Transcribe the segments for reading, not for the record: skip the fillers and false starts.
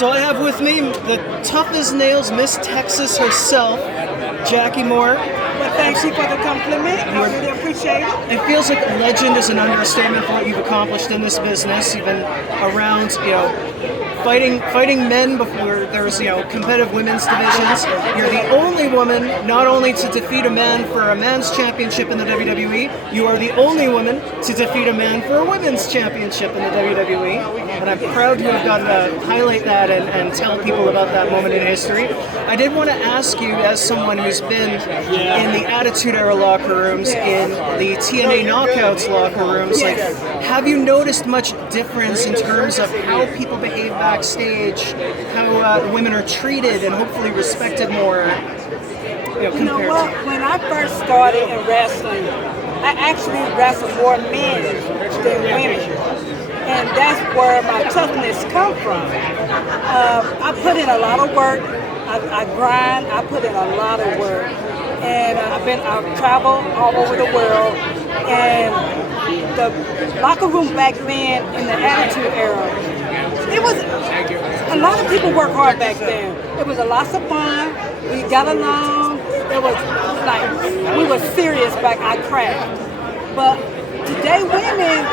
So I have with me the tough as nails Miss Texas herself, Jackie Moore. Well, thank you for the compliment. I really appreciate it. It feels like legend is an understatement for what you've accomplished in this business. You've been around, fighting men before there was, competitive women's divisions. You're the only woman not only to defeat a man for a man's championship in the WWE, you are the only woman to defeat a man for a women's championship in the WWE. And I'm proud to have gotten to highlight that and tell people about that moment in history. I did want to ask you, as someone who's been in the Attitude Era locker rooms, in the TNA Knockouts locker rooms, have you noticed much difference in terms of how people behave backstage, how women are treated and hopefully respected more? You know what? When I first started in wrestling, I actually wrestled more men than women. And that's where my toughness come from. I put in a lot of work. I grind. I put in a lot of work, and I've traveled all over the world. And the locker room back then in the Attitude Era, it was a lot of people worked hard back then. It was a lot of fun. We got along. It was like we were serious about our craft. But today, women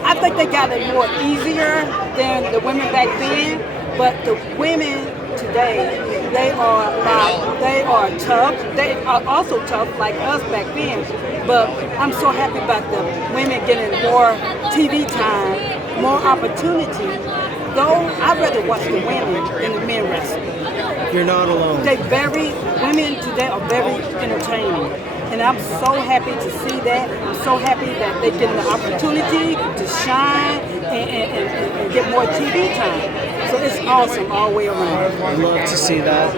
I think they got it more easier than the women back then, but the women today, they are tough. They are also tough like us back then, but I'm so happy about the women getting more TV time, more opportunity. Though I'd rather watch the women than the men wrestle. You're not alone. Women today are very entertaining. And I'm so happy to see that. I'm so happy that they're getting the opportunity to shine and get more TV time. So it's awesome all the way around. I'd love to see that.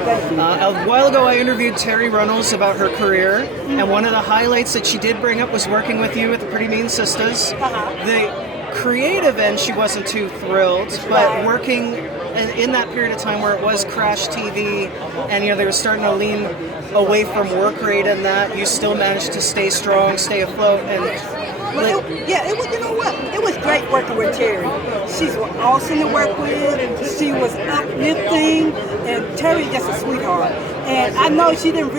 A while ago I interviewed Terry Runnels about her career, and one of the highlights that she did bring up was working with you at the Pretty Mean Sisters. The creative end she wasn't too thrilled, but working in that period of time where it was Crash TV and they were starting to lean away from work rate and that, you still managed to stay strong, stay afloat, and it was, you know what? It was great working with Terry. She's awesome to work with. She was uplifting, and Terry's just a sweetheart. And I know she didn't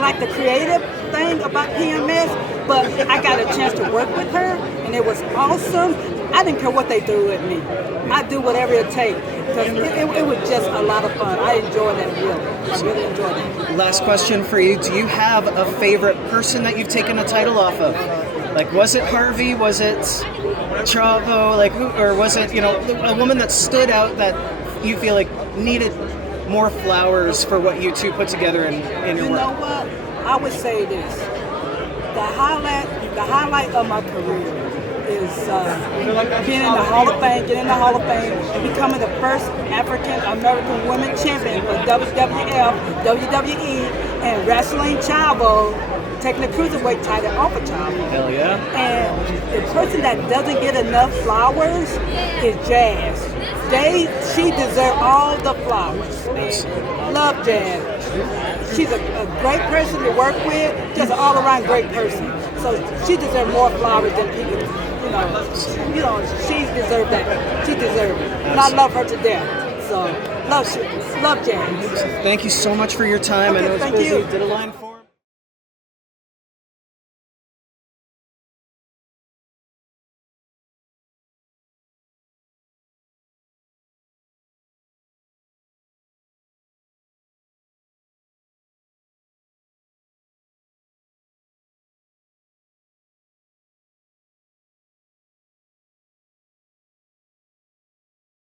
like the creative thing about PMS, but I got a chance to work with her, and it was awesome. I didn't care what they do with me. I do whatever it takes, because it was just a lot of fun. I enjoyed that really. I really enjoyed it. Last question for you. Do you have a favorite person that you've taken a title off of? Like, was it Harvey? Was it Chavo? Or was it, a woman that stood out that you feel like needed more flowers for what you two put together in your work? You know what? I would say this. The highlight of my career is being in the Hall of Fame, getting in the Hall of Fame, and becoming the first African-American women champion for WWF, WWE, and wrestling Chavo, taking the cruiserweight title off of Chavo. Hell yeah. And the person that doesn't get enough flowers is Jazz. She deserves all the flowers. Man. Love Jazz. She's a great person to work with, just an all-around great person. So she deserves more flowers than people. She deserves that. She deserves it. And I love her to death. So love Jazz. Thank you so much for your time. Okay, I know thank you. You did a line for